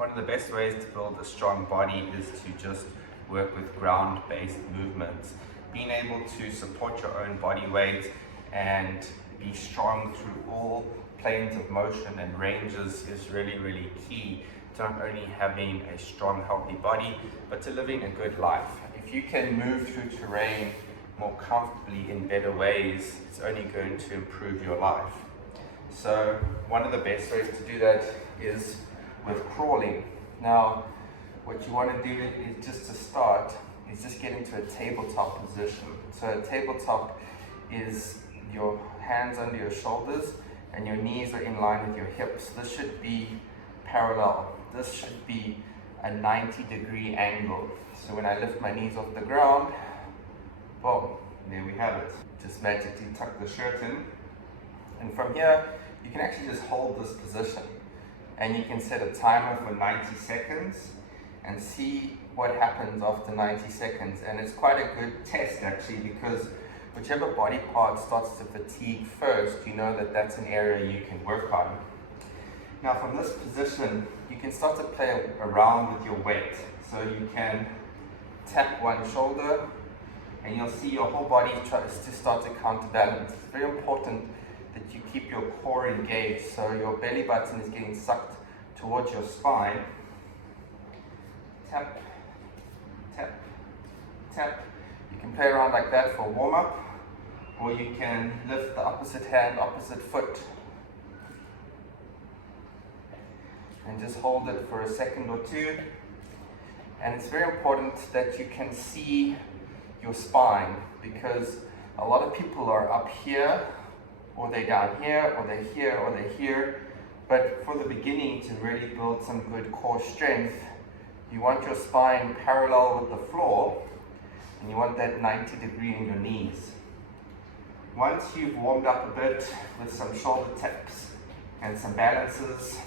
one of the best ways to build a strong body is to just work with ground-based movements. Being able to support your own body weight and be strong through all planes of motion and ranges is really, really key to not only having a strong, healthy body, but to living a good life. If you can move through terrain more comfortably in better ways, it's only going to improve your life. So one of the best ways to do that is with crawling. Now, what you want to do is just to start is just get into a tabletop position. So a tabletop is your hands under your shoulders and your knees are in line with your hips. This should be parallel. This should be a 90-degree angle. So when I lift my knees off the ground, boom, there we have it. Just magically tuck the shirt in. And from here, you can actually just hold this position. And you can set a timer for 90 seconds and see what happens after 90 seconds. And it's quite a good test actually, because whichever body part starts to fatigue first, you know that that's an area you can work on. Now from this position, you can start to play around with your weight. So you can tap one shoulder and you'll see your whole body tries to start to counterbalance. It's very important that you keep your core engaged so your belly button is getting sucked towards your spine. Tap, tap, tap. You can play around like that for warm-up, or you can lift the opposite hand, opposite foot, and just hold it for a second or two. And it's very important that you can see your spine, because a lot of people are up here, or they're down here, or they're here, or they're here. But for the beginning, to really build some good core strength, you want your spine parallel with the floor, and you want that 90-degree in your knees. Once you've warmed up a bit with some shoulder taps and some balances,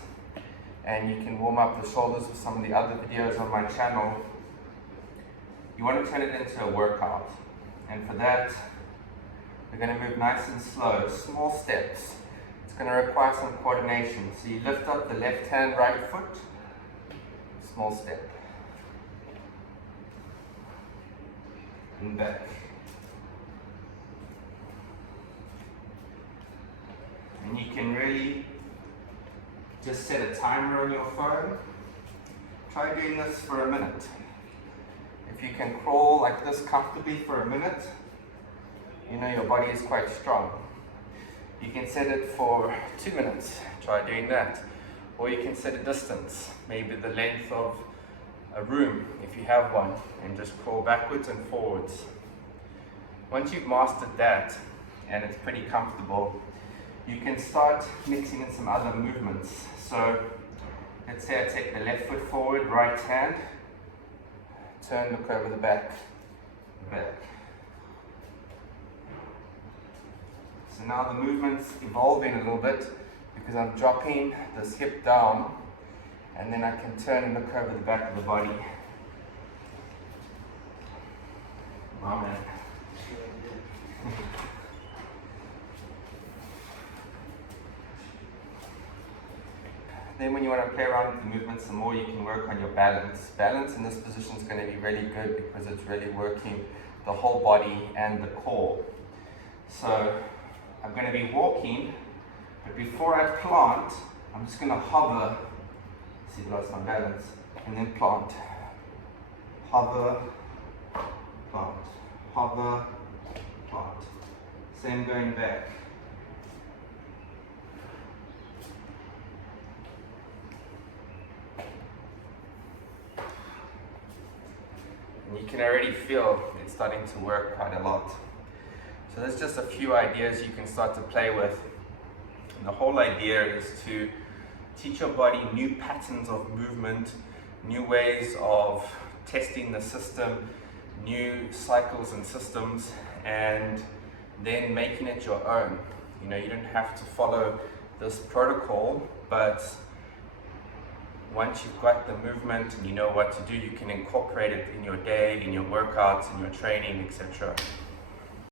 and you can warm up the shoulders with some of the other videos on my channel, you want to turn it into a workout. And for that, we're going to move nice and slow, small steps. It's going to require some coordination. So you lift up the left hand, right foot, small step, and back. And you can really just set a timer on your phone. Try doing this for a minute. If you can crawl like this comfortably for a minute, you know your body is quite strong. You can set it for 2 minutes. Try doing that. Or you can set a distance, maybe the length of a room if you have one, and just crawl backwards and forwards. Once you've mastered that and it's pretty comfortable, you can start mixing in some other movements. So let's say I take the left foot forward, right hand, turn, look over the back, back. So now the movement's evolving a little bit because I'm dropping this hip down, and then I can turn and look over the back of the body. Oh man. Then when you want to play around with the movement some more, you can work on your balance. Balance in this position is going to be really good because it's really working the whole body and the core. So I'm going to be walking, but before I plant, I'm just going to hover. See if I lost my balance, and then plant. Hover, plant. Hover, plant. Same going back. And you can already feel it's starting to work quite a lot. So there's just a few ideas you can start to play with. And the whole idea is to teach your body new patterns of movement, new ways of testing the system, new cycles and systems, and then making it your own. You know, you don't have to follow this protocol, but once you've got the movement and you know what to do, you can incorporate it in your day, in your workouts, in your training, etc.